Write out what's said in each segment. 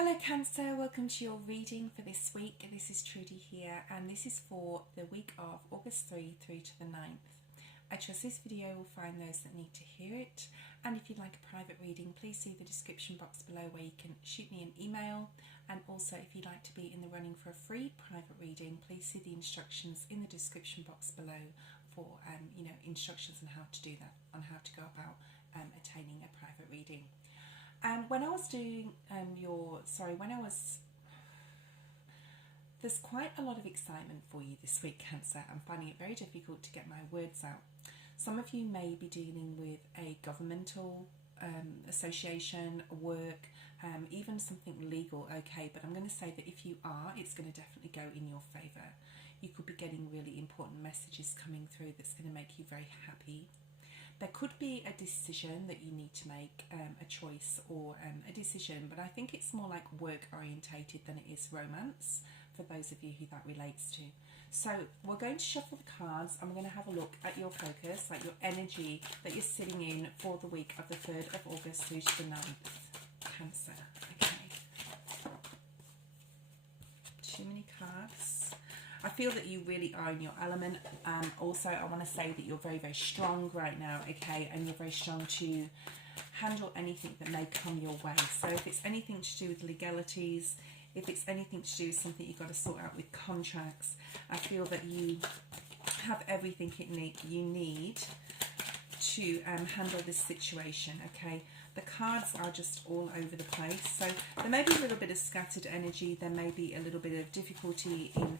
Hello Cancer, welcome to your reading for this week. This is Trudi here and this is for the week of August 3 through to the 9th. I trust this video will find those that need to hear it, and if you'd like a private reading, please see the description box below where you can shoot me an email, and also if you'd like to be in the running for a free private reading, please see the instructions in the description box below for instructions on how to do that, on how to go about attaining a private reading. When I was doing there's quite a lot of excitement for you this week, Cancer. I'm finding it very difficult to get my words out. Some of you may be dealing with a governmental association, work, even something legal, okay, but I'm going to say that if you are, it's going to definitely go in your favour. You could be getting really important messages coming through that's going to make you very happy. There could be a decision that you need to make, a choice or a decision, but I think it's more like work orientated than it is romance for those of you who that relates to. So we're going to shuffle the cards and we're going to have a look at your focus, like your energy that you're sitting in for the week of the 3rd of August through to the 9th, Cancer. Okay. Too many cards. I feel that you really are in your element. Also, I want to say that you're very, very strong right now, okay? And you're very strong to handle anything that may come your way. So if it's anything to do with legalities, if it's anything to do with something you've got to sort out with contracts, I feel that you have everything you need to handle this situation, okay? The cards are just all over the place, so there may be a little bit of scattered energy, there may be a little bit of difficulty in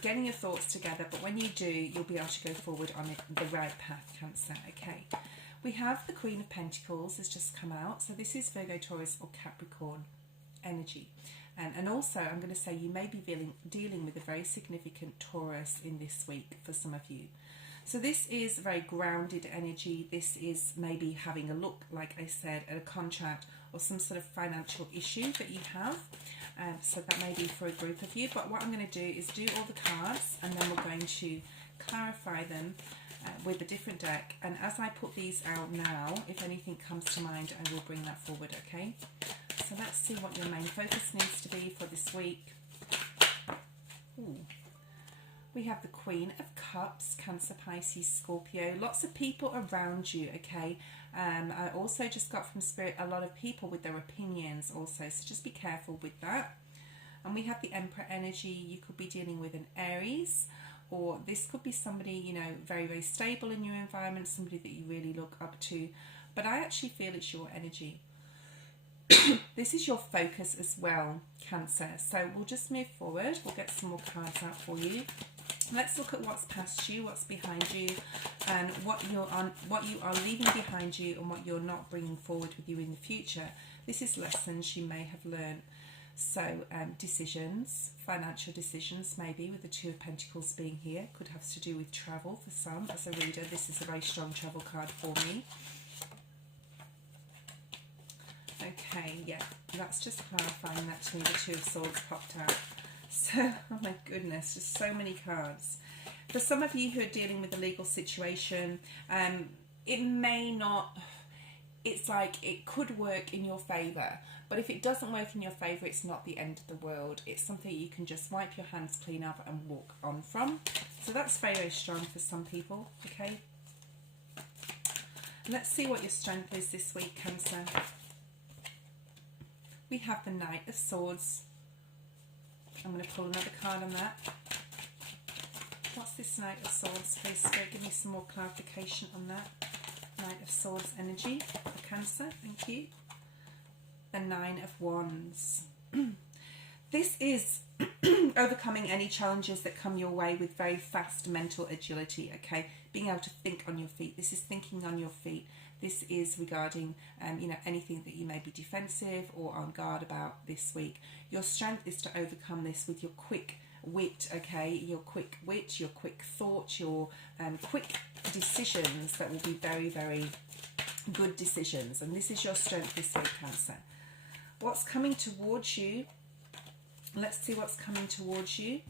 getting your thoughts together, but when you do, you'll be able to go forward on the right path, Cancer, okay? We have the Queen of Pentacles has just come out, so this is Virgo, Taurus or Capricorn energy. And also, I'm going to say you may be dealing with a very significant Taurus in this week for some of you. So this is very grounded energy. This is maybe having a look, like I said, at a contract or some sort of financial issue that you have. So that may be for a group of you. But what I'm going to do is do all the cards and then we're going to clarify them with a different deck. And as I put these out now, if anything comes to mind, I will bring that forward, okay? So let's see what your main focus needs to be for this week. Ooh. We have the Queen of Cups, Cancer, Pisces, Scorpio. Lots of people around you, okay? I also just got from Spirit a lot of people with their opinions also, so just be careful with that. And we have the Emperor energy. You could be dealing with an Aries, or this could be somebody, you know, very, very stable in your environment, somebody that you really look up to. But I actually feel it's your energy. This is your focus as well, Cancer. So we'll just move forward. We'll get some more cards out for you. Let's look at what's past you, what's behind you, and what you are leaving behind you and what you're not bringing forward with you in the future. This is lessons you may have learned. So decisions, financial decisions maybe, with the Two of Pentacles being here, could have to do with travel for some. As a reader, this is a very strong travel card for me. Okay, yeah, that's just clarifying that to me. The Two of Swords popped out. So, oh my goodness, just so many cards. For some of you who are dealing with a legal situation, it may not, it's like it could work in your favour, but if it doesn't work in your favour, it's not the end of the world. It's something you can just wipe your hands clean of and walk on from. So that's very, very strong for some people, okay? Let's see what your strength is this week, Cancer. We have the Knight of Swords. I'm going to pull another card on that. What's this Knight of Swords? Please, Spirit, give me some more clarification on that. Knight of Swords energy for Cancer, thank you. The Nine of Wands. This is overcoming any challenges that come your way with very fast mental agility, okay? Being able to think on your feet. This is thinking on your feet. This is regarding, anything that you may be defensive or on guard about this week. Your strength is to overcome this with your quick wit, okay? Your quick wit, your quick thoughts, your quick decisions that will be very, very good decisions. And this is your strength this week, Cancer. What's coming towards you? Let's see what's coming towards you.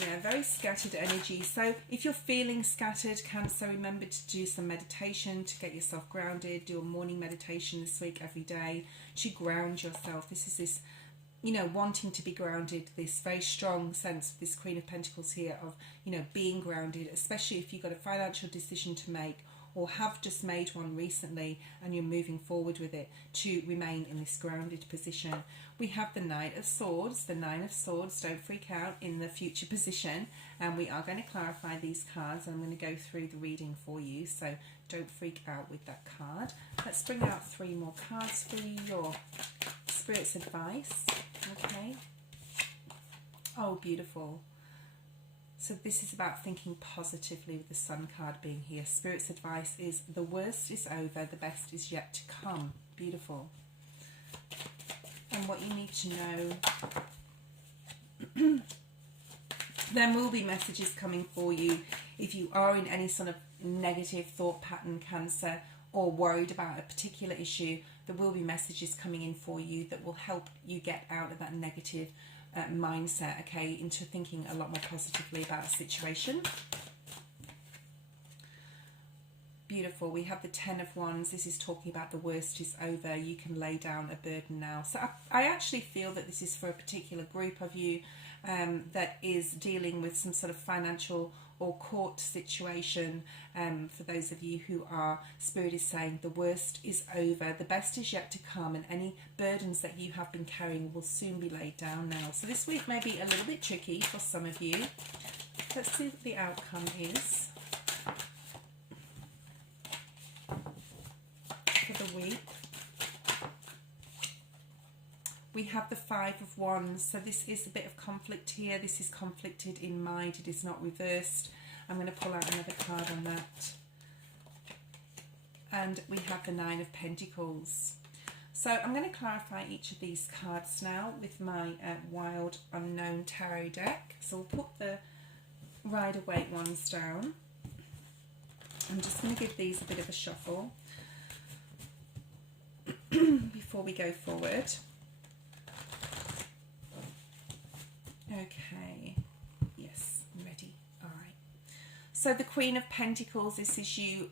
Yeah, very scattered energy. So if you're feeling scattered, Cancer, remember to do some meditation to get yourself grounded. Do a morning meditation this week every day to ground yourself. This is this, you know, wanting to be grounded, this very strong sense of this Queen of Pentacles here of, you know, being grounded, especially if you've got a financial decision to make or have just made one recently and you're moving forward with it, to remain in this grounded position. We have the Knight of Swords, the Nine of Swords, don't freak out, in the future position, and we are going to clarify these cards, and I'm going to go through the reading for you, so don't freak out with that card. Let's bring out 3 more cards for you, your Spirit's advice. Okay. Oh, beautiful. So this is about thinking positively with the Sun card being here. Spirit's advice is the worst is over, the best is yet to come. Beautiful. And what you need to know, there will be messages coming for you if you are in any sort of negative thought pattern, Cancer, or worried about a particular issue. There will be messages coming in for you that will help you get out of that negative mindset, okay, into thinking a lot more positively about a situation. Beautiful. We have the 10 of Wands. This is talking about the worst is over. You can lay down a burden now. So I actually feel that this is for a particular group of you that is dealing with some sort of financial or court situation. For those of you who are, Spirit is saying the worst is over, the best is yet to come, and any burdens that you have been carrying will soon be laid down now. So this week may be a little bit tricky for some of you. Let's see what the outcome is for the week. We have the 5 of Wands, so this is a bit of conflict here. This is conflicted in mind, it is not reversed. I'm going to pull out another card on that. And we have the 9 of Pentacles. So I'm going to clarify each of these cards now with my Wild Unknown Tarot deck. So we'll put the Rider-Waite ones down. I'm just going to give these a bit of a shuffle before we go forward. Okay, yes, I'm ready. All right. So the Queen of Pentacles, this is you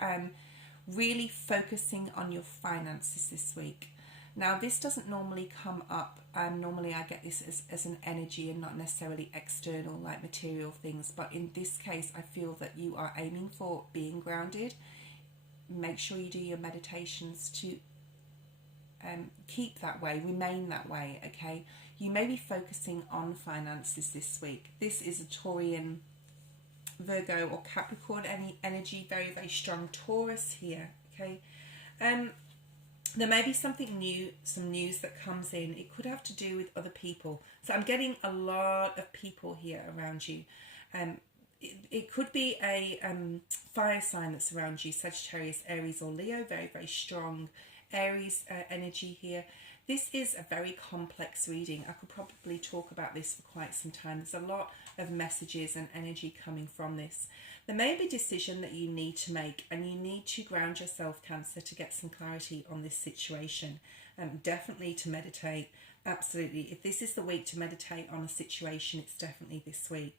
really focusing on your finances this week. Now, this doesn't normally come up. Normally I get this as an energy and not necessarily external, like material things. But in this case, I feel that you are aiming for being grounded. Make sure you do your meditations to keep that way, remain that way, okay? You may be focusing on finances this week. This is a Taurian, Virgo or Capricorn energy, very, very strong Taurus here, okay? There may be something new, some news that comes in. It could have to do with other people. So I'm getting a lot of people here around you. It could be a fire sign that's around you, Sagittarius, Aries or Leo, very, very strong Aries energy here. This is a very complex reading. I could probably talk about this for quite some time. There's a lot of messages and energy coming from this. There may be a decision that you need to make, and you need to ground yourself, Cancer, to get some clarity on this situation. Definitely to meditate, absolutely. If this is the week to meditate on a situation, it's definitely this week.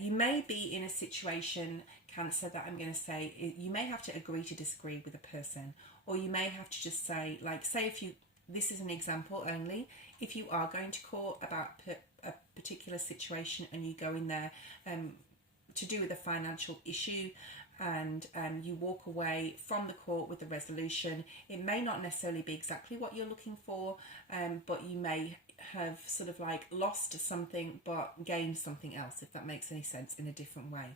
You may be in a situation, Cancer, that I'm going to say, you may have to agree to disagree with a person, or you may have to just say, like, say if you, this is an example only, if you are going to court about a particular situation and you go in there to do with a financial issue, and you walk away from the court with a resolution, it may not necessarily be exactly what you're looking for, but you may have sort of like lost something but gained something else, if that makes any sense, in a different way.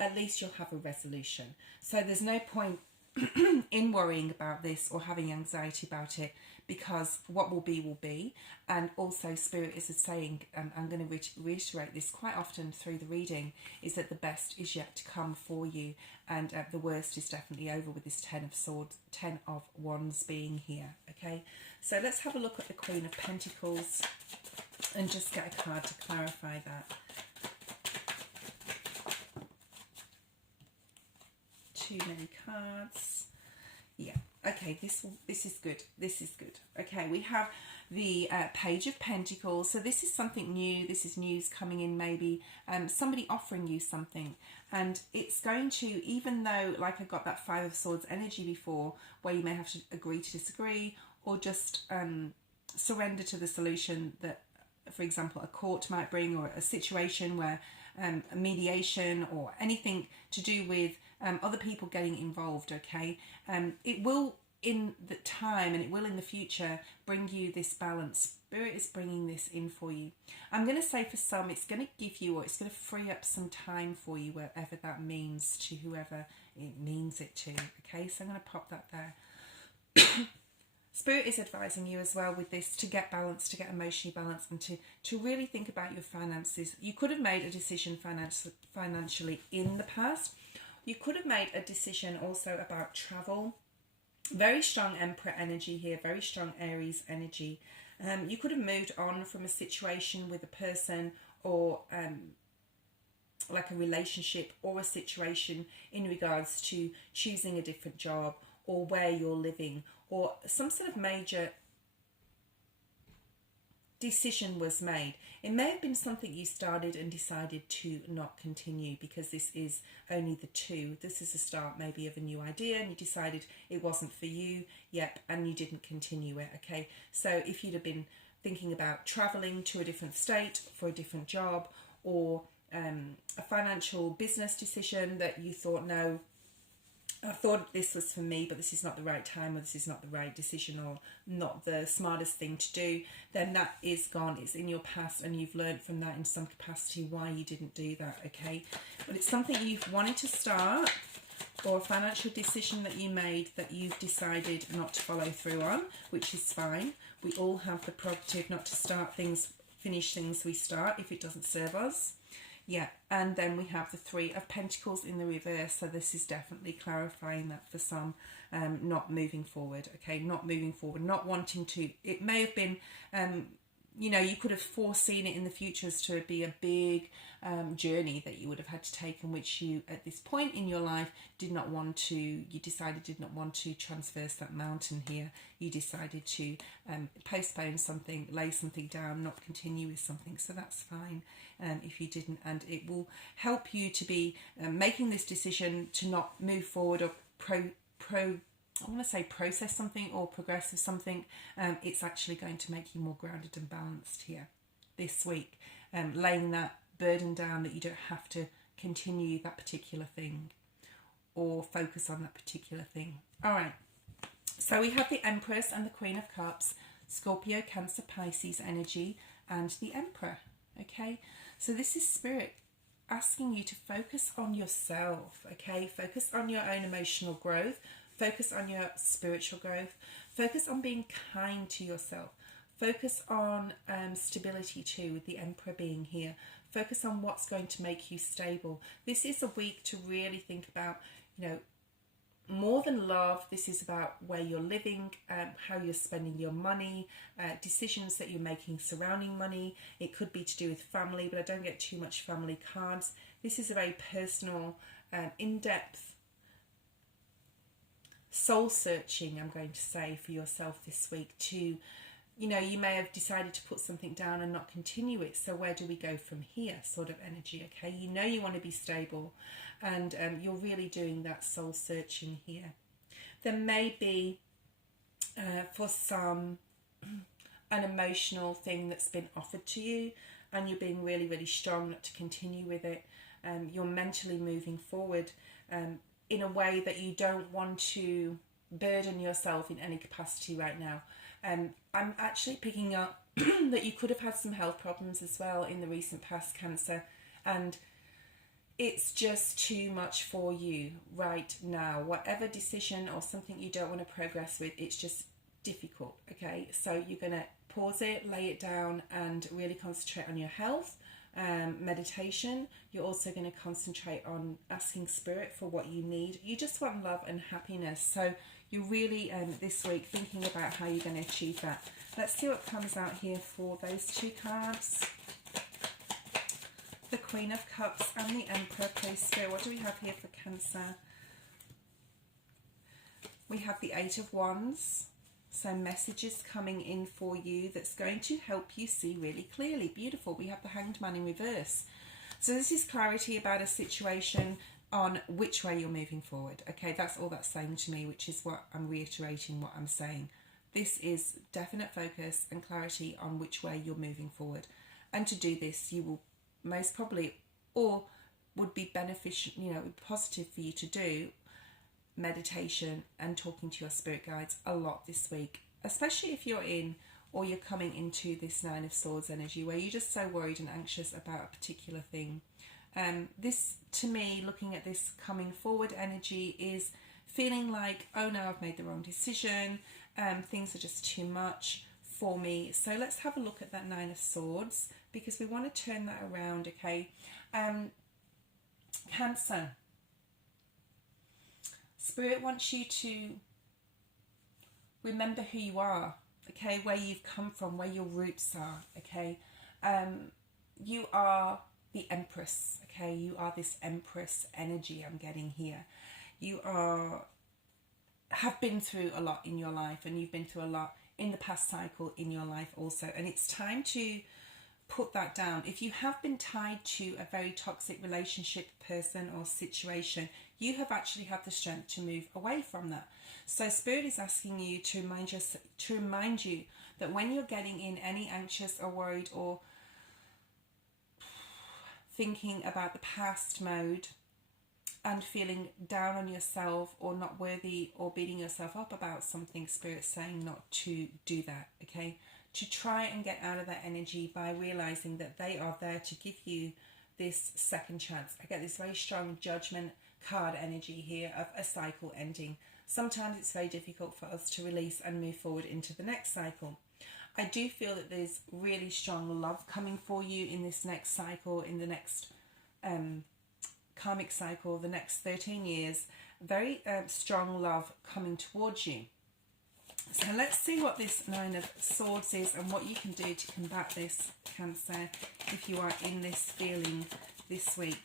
At least you'll have a resolution. So there's no point in worrying about this or having anxiety about it, because what will be. And also Spirit is saying, I'm going to reiterate this quite often through the reading, is that the best is yet to come for you, and the worst is definitely over, with this 10 of Swords, 10 of Wands being here. Okay, so let's have a look at the Queen of Pentacles and just get a card to clarify that. Too many cards. Yeah, Okay, this is good. This is good. Okay, we have the Page of Pentacles. So this is something new. This is news coming in, maybe somebody offering you something. And it's going to, even though, like I got that Five of Swords energy before, where you may have to agree to disagree, or just surrender to the solution that, for example, a court might bring, or a situation where a mediation or anything to do with other people getting involved, okay? It will in the time, and it will in the future, bring you this balance. Spirit is bringing this in for you. I'm going to say for some, it's going to give you, or it's going to free up some time for you, wherever that means to whoever it means it to, okay? So I'm going to pop that there. Spirit is advising you as well with this to get balance, to get emotionally balanced, and to really think about your finances. You could have made a decision financially in the past. You could have made a decision also about travel. Very strong Emperor energy here, very strong Aries energy. You could have moved on from a situation with a person, or like a relationship, or a situation in regards to choosing a different job, or where you're living, or some sort of major decision was made. It may have been something you started and decided to not continue, because this is only the two. This is the start maybe of a new idea, and you decided it wasn't for you, yep, and you didn't continue it, okay? So if you'd have been thinking about traveling to a different state for a different job, or a financial business decision that you thought, no, I thought this was for me, but this is not the right time, or this is not the right decision, or not the smartest thing to do, then that is gone. It's in your past, and you've learned from that in some capacity why you didn't do that, okay? But it's something you've wanted to start, or a financial decision that you made that you've decided not to follow through on, which is fine. We all have the prerogative not to start things, finish things we start if it doesn't serve us. Yeah, and then we have the Three of Pentacles in the reverse, so this is definitely clarifying that for some, not moving forward, okay, not moving forward, not wanting to. It may have been, you know, you could have foreseen it in the future as to be a big journey that you would have had to take, in which you, at this point in your life, did not want to, you decided did not want to traverse that mountain here. You decided to postpone something, lay something down, not continue with something, so that's fine if you didn't, and it will help you to be making this decision to not move forward, or I want to say process something, or progress with something. It's actually going to make you more grounded and balanced here this week, laying that burden down that you don't have to continue that particular thing, or focus on that particular thing. All right, so we have the Empress and the Queen of Cups, Scorpio, Cancer, Pisces energy, and the Emperor, okay? So this is Spirit asking you to focus on yourself, okay? Focus on your own emotional growth, focus on your spiritual growth, focus on being kind to yourself, focus on stability too, with the Emperor being here. Focus on what's going to make you stable. This is a week to really think about, you know, more than love, this is about where you're living, how you're spending your money, decisions that you're making surrounding money. It could be to do with family, but I don't get too much family cards. This is a very personal, in-depth, soul searching, I'm going to say, for yourself this week. To, you know, you may have decided to put something down and not continue it, so where do we go from here, sort of energy, okay? You know you want to be stable, and you're really doing that soul searching here. There may be, for some, an emotional thing that's been offered to you, and you're being really, really strong not to continue with it. You're mentally moving forward in a way that you don't want to burden yourself in any capacity right now. I'm actually picking up that you could have had some health problems as well in the recent past, Cancer, and it's just too much for you right now. Whatever decision or something you don't want to progress with, it's just difficult, okay? So you're going to pause it, lay it down, and really concentrate on your health. Meditation. You're also going to concentrate on asking Spirit for what you need. You just want love and happiness, so you're really this week thinking about how you're going to achieve that. Let's see what comes out here for those two cards. The Queen of Cups and the Emperor. Please, Spirit, what do we have here for Cancer? we have the Eight of Wands. So messages coming in for you that's going to help you see really clearly. Beautiful. We have the Hanged Man in reverse. So this is clarity about a situation on which way you're moving forward. Okay, that's all that's saying to me, which is what I'm reiterating what I'm saying. This is definite focus and clarity on which way you're moving forward. And to do this, you will most probably, or would be beneficial, you know, positive for you to do meditation and talking to your spirit guides a lot this week, especially if you're in or you're coming into this Nine of Swords energy where you're just so worried and anxious about a particular thing. This, to me, looking at this coming forward energy, is feeling like, oh no, I've made the wrong decision, things are just too much for me. So let's have a look at that Nine of Swords, because we want to turn that around. Okay, Cancer, Spirit wants you to remember who you are, okay, where you've come from, where your roots are, okay. You are the Empress, okay, you are this Empress energy I'm getting here. You have been through a lot in your life, and you've been through a lot in the past cycle in your life also, and it's time to put that down. If you have been tied to a very toxic relationship, person or situation, you have actually had the strength to move away from that. So Spirit is asking you to remind you that when you're getting in any anxious or worried or thinking about the past mode and feeling down on yourself or not worthy or beating yourself up about something, Spirit's saying not to do that, okay? To try and get out of that energy by realizing that they are there to give you this second chance. I get this very strong Judgment card energy here of a cycle ending. Sometimes it's very difficult for us to release and move forward into the next cycle. I do feel that there's really strong love coming for you in this next cycle, in the next karmic cycle, the next 13 years. Very strong love coming towards you. So let's see what this Nine of Swords is and what you can do to combat this, Cancer, if you are in this feeling this week.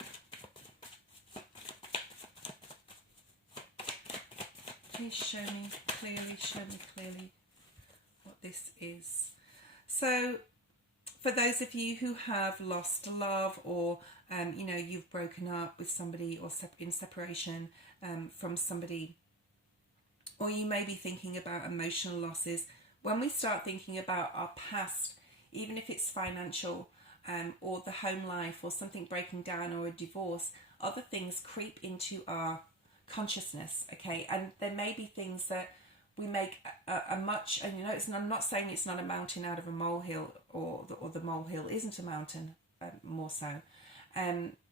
Please show me clearly what this is. So for those of you who have lost love, or you know, you've broken up with somebody or in separation from somebody, or you may be thinking about emotional losses. When we start thinking about our past, even if it's financial or the home life or something breaking down or a divorce, other things creep into our consciousness, okay? And there may be things that we make a much, and you know, I'm not saying it's not a mountain out of a molehill, or the molehill isn't a mountain, more so.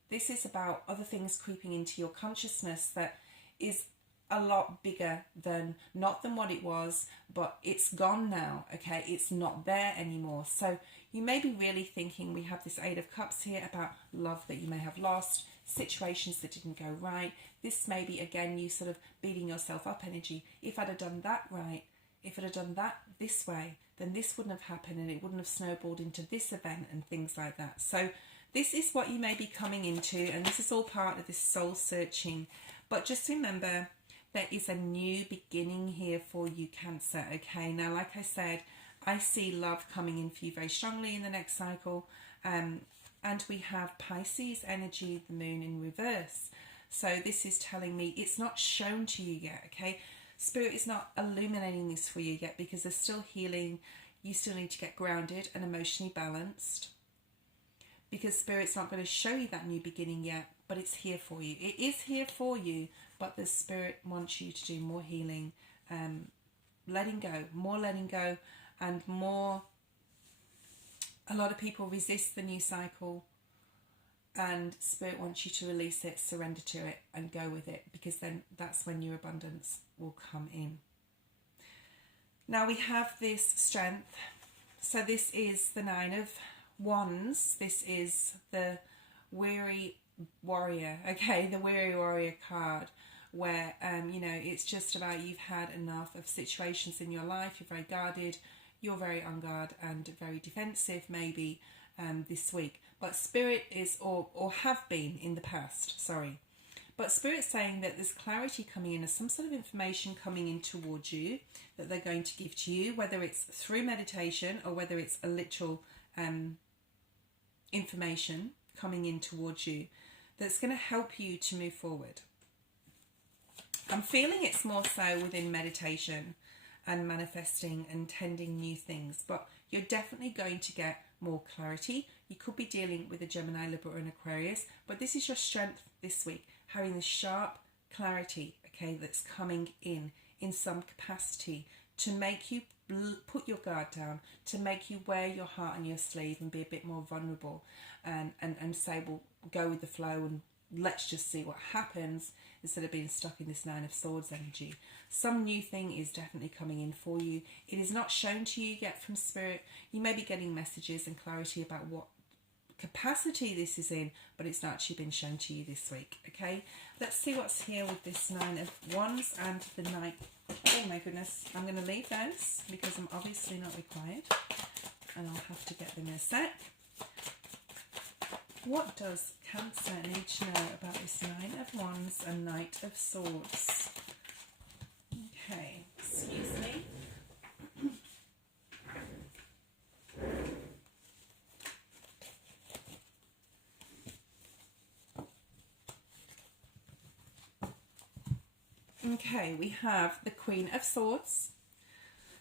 This is about other things creeping into your consciousness that is a lot bigger than what it was, but it's gone now, okay? It's not there anymore. So you may be really thinking, we have this Eight of Cups here, about love that you may have lost, situations that didn't go right. This may be, again, you sort of beating yourself up energy. If I'd have done that right, if I'd have done that this way, then this wouldn't have happened and it wouldn't have snowballed into this event and things like that. So this is what you may be coming into, and this is all part of this soul searching. But just remember, there is a new beginning here for you, Cancer, okay? Now, like I said, I see love coming in for you very strongly in the next cycle. And we have Pisces energy, the moon in reverse. So this is telling me it's not shown to you yet, okay? Spirit is not illuminating this for you yet, because there's still healing. You still need to get grounded and emotionally balanced, because Spirit's not going to show you that new beginning yet, but it's here for you. It is here for you, but the Spirit wants you to do more healing, letting go, and more. A lot of people resist the new cycle, and Spirit wants you to release it, surrender to it, and go with it, because then that's when your abundance will come in. Now we have this Strength. So this is the Nine of Wands. This is the Weary Warrior, okay, the Weary Warrior card, where you know, it's just about you've had enough of situations in your life. You're very guarded, you're very on guard and very defensive maybe this week. But Spirit is, or have been in the past, sorry, But Spirit's saying that there's clarity coming in, there's some sort of information coming in towards you that they're going to give to you, whether it's through meditation or whether it's a literal information coming in towards you that's going to help you to move forward. I'm feeling it's more so within meditation and manifesting and tending new things, but you're definitely going to get more clarity. You could be dealing with a Gemini, Libra and Aquarius, but this is your strength this week, having the sharp clarity, okay, that's coming in some capacity to make you put your guard down, to make you wear your heart on your sleeve and be a bit more vulnerable and say, well, go with the flow and let's just see what happens, instead of being stuck in this Nine of Swords energy. Some new thing is definitely coming in for you. It is not shown to you yet from Spirit. You may be getting messages and clarity about what capacity this is in, but it's not actually been shown to you this week. Okay, let's see what's here with this Nine of Wands and the Knight. Oh my goodness, I'm going to leave those because I'm obviously not required, and I'll have to get them in a sec. What does Cancer need to know about this Nine of Wands and Knight of Swords? Okay, excuse me. Okay, we have the Queen of Swords.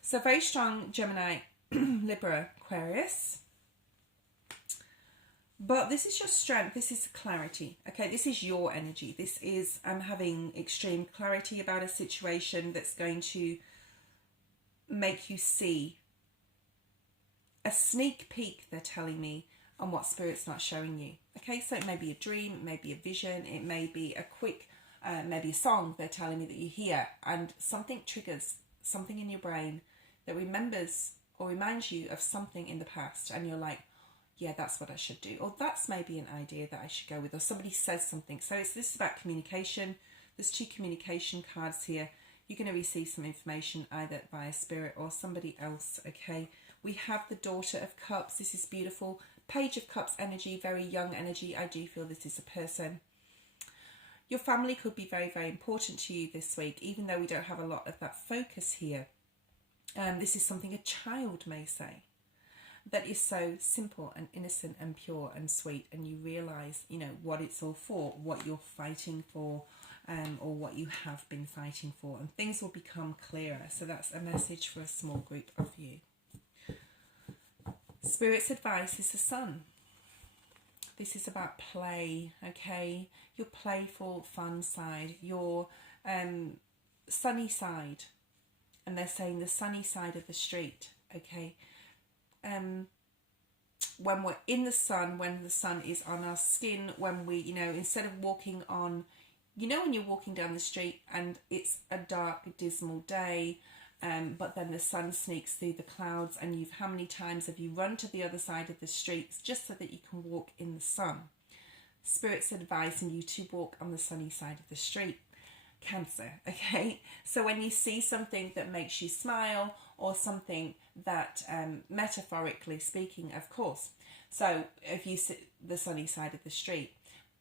So very strong Gemini, Libra, Aquarius. But this is your strength, this is clarity, okay? This is your energy. This is having extreme clarity about a situation that's going to make you see a sneak peek, they're telling me, on what Spirit's not showing you. Okay, so it may be a dream, it may be a vision, it may be a quick, maybe a song they're telling me that you hear, and something triggers something in your brain that remembers or reminds you of something in the past, and you're like, yeah, that's what I should do, or that's maybe an idea that I should go with, or somebody says something. So this is about communication. There's two communication cards here. You're going to receive some information either via Spirit or somebody else, okay? We have the Daughter of Cups. This is beautiful. Page of Cups energy, very young energy. I do feel this is a person. Your family could be very, very important to you this week, even though we don't have a lot of that focus here. This is something a child may say that is so simple and innocent and pure and sweet, and you realise, you know, what it's all for, what you're fighting for, or what you have been fighting for, and things will become clearer. So that's a message for a small group of you. Spirit's advice is the Sun. This is about play, okay? Your playful, fun side, your sunny side. And they're saying the sunny side of the street, okay? When we're in the sun, when the sun is on our skin, when we, you know, instead of walking on, you know, when you're walking down the street and it's a dark, dismal day, but then the sun sneaks through the clouds, and how many times have you run to the other side of the streets just so that you can walk in the sun? Spirit's advising you to walk on the sunny side of the street, Cancer, okay? So when you see something that makes you smile, or something that, metaphorically speaking, of course, so if you see the sunny side of the street,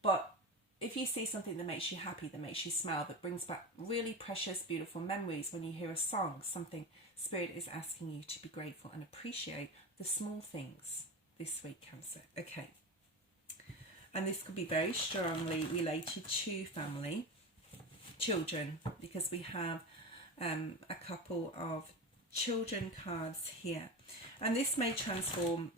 but if you see something that makes you happy, that makes you smile, that brings back really precious, beautiful memories, when you hear a song, something, Spirit is asking you to be grateful and appreciate the small things this week, Cancer. Okay. And this could be very strongly related to family, children, because we have a couple of children cards here. And this may transform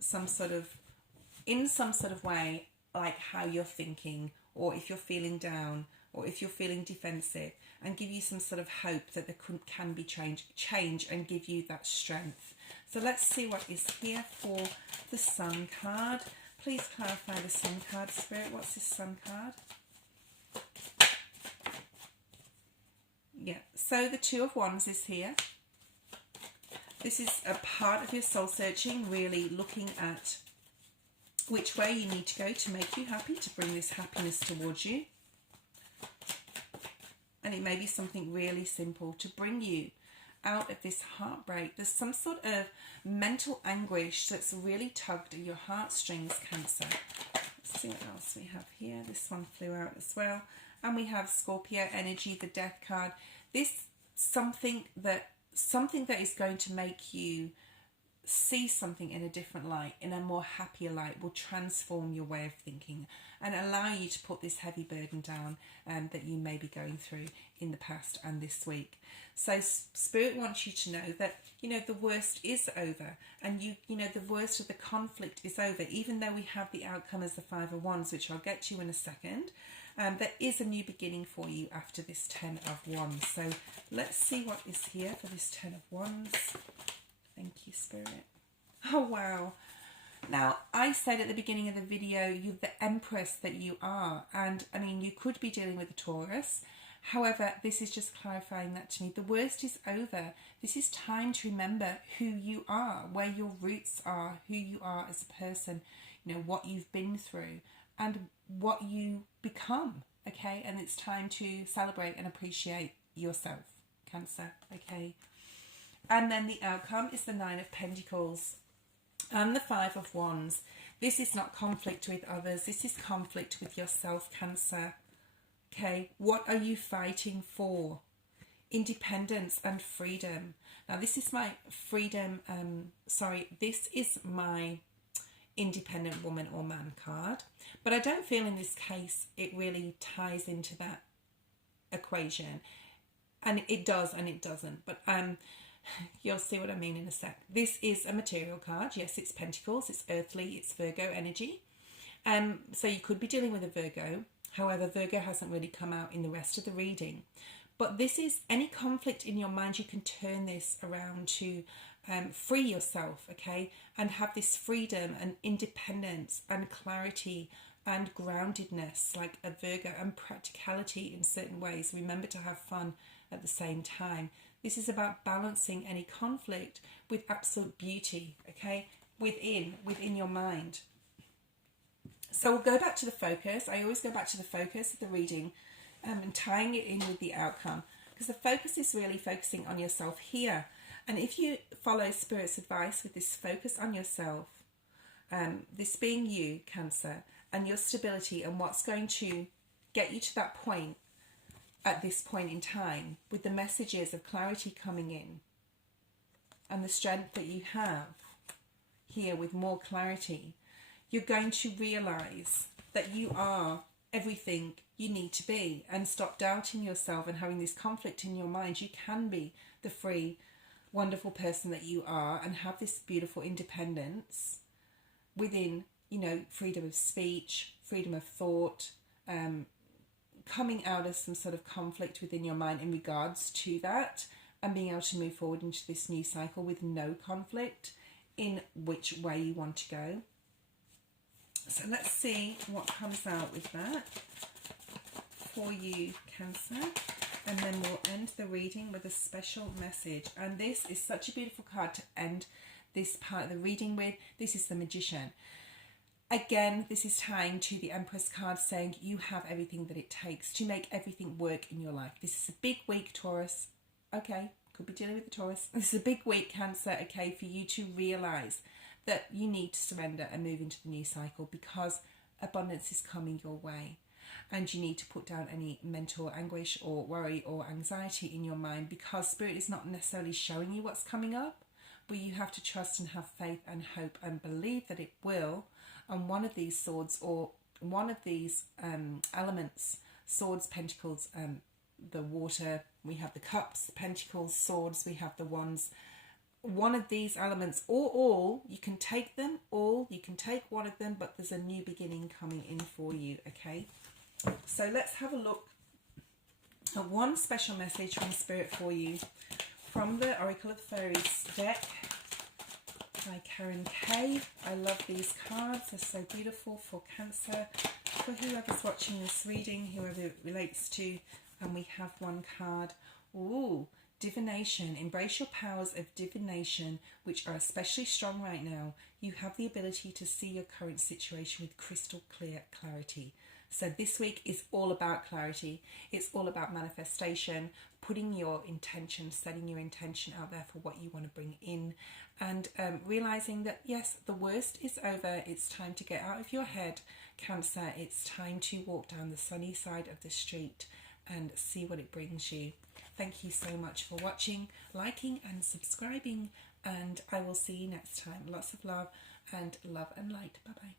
in some sort of way, like how you're thinking, or if you're feeling down, or if you're feeling defensive, and give you some sort of hope that there can be change and give you that strength. So let's see what is here for the Sun card. Please clarify the Sun card, Spirit. What's this Sun card? Yeah, so the Two of Wands is here. This is a part of your soul searching, really looking at which way you need to go to make you happy, to bring this happiness towards you. And it may be something really simple to bring you out of this heartbreak. There's some sort of mental anguish that's really tugged at your heartstrings, Cancer. Let's see what else we have here. This one flew out as well. And we have Scorpio energy, the Death card. This something that is going to make you see something in a different light, in a more happier light, will transform your way of thinking and allow you to put this heavy burden down that you may be going through in the past and this week. So Spirit wants you to know that, you know, the worst is over, and you know, the worst of the conflict is over, even though we have the outcome as the Five of Wands, which I'll get to in a second. There is a new beginning for you after this 10 of Wands. So let's see what is here for this 10 of Wands. Thank you, Spirit. Oh, wow. Now, I said at the beginning of the video, you're the Empress that you are. And, I mean, you could be dealing with a Taurus. However, this is just clarifying that to me. The worst is over. This is time to remember who you are, where your roots are, who you are as a person, you know, what you've been through and what you become, okay? And it's time to celebrate and appreciate yourself, Cancer, okay? And then the outcome is the Nine of Pentacles and the Five of Wands. This is not conflict with others. This is conflict with yourself, Cancer. Okay, what are you fighting for? Independence and freedom. Now, this is my freedom, this is my independent woman or man card. But I don't feel in this case it really ties into that equation. And it does and it doesn't. But you'll see what I mean in a sec. This is a material card. Yes, it's Pentacles, it's earthly, it's Virgo energy. So you could be dealing with a Virgo. However, Virgo hasn't really come out in the rest of the reading. But this is any conflict in your mind, you can turn this around to free yourself, okay? And have this freedom and independence and clarity and groundedness like a Virgo, and practicality in certain ways. Remember to have fun at the same time. This is about balancing any conflict with absolute beauty, okay? Within your mind. So we'll go back to the focus. I always go back to the focus of the reading and tying it in with the outcome, because the focus is really focusing on yourself here. And if you follow Spirit's advice with this focus on yourself, this being you, Cancer, and your stability and what's going to get you to that point at this point in time, with the messages of clarity coming in and the strength that you have here with more clarity, you're going to realize that you are everything you need to be, and stop doubting yourself and having this conflict in your mind. You can be the free, wonderful person that you are and have this beautiful independence within, you know, freedom of speech, freedom of thought, coming out of some sort of conflict within your mind in regards to that, and being able to move forward into this new cycle with no conflict in which way you want to go. So let's see what comes out with that for you, Cancer. And then we'll end the reading with a special message. And this is such a beautiful card to end this part of the reading with. This is the Magician. Again, this is tying to the Empress card, saying you have everything that it takes to make everything work in your life. This is a big week, Taurus. Okay, could be dealing with the Taurus. This is a big week, Cancer, okay, for you to realise that you need to surrender and move into the new cycle, because abundance is coming your way. And you need to put down any mental anguish or worry or anxiety in your mind, because Spirit is not necessarily showing you what's coming up, but you have to trust and have faith and hope and believe that it will. And one of these swords, or one of these elements, swords, pentacles, the water, we have the cups, the pentacles, swords, we have the wands. One of these elements, or all, you can take them all, you can take one of them, but there's a new beginning coming in for you, okay? So let's have a look at one special message from Spirit for you from the Oracle of the Fairies deck by Karen Kay. I love these cards, they're so beautiful for Cancer, for whoever's watching this reading, whoever it relates to. And we have one card, ooh, divination. Embrace your powers of divination, which are especially strong right now. You have the ability to see your current situation with crystal clear clarity. So this week is all about clarity. It's all about manifestation, putting your intention, setting your intention out there for what you want to bring in, and realizing that, yes, the worst is over. It's time to get out of your head, Cancer, it's time to walk down the sunny side of the street and see what it brings you. Thank you so much for watching, liking and subscribing, and I will see you next time. Lots of love and light. Bye bye.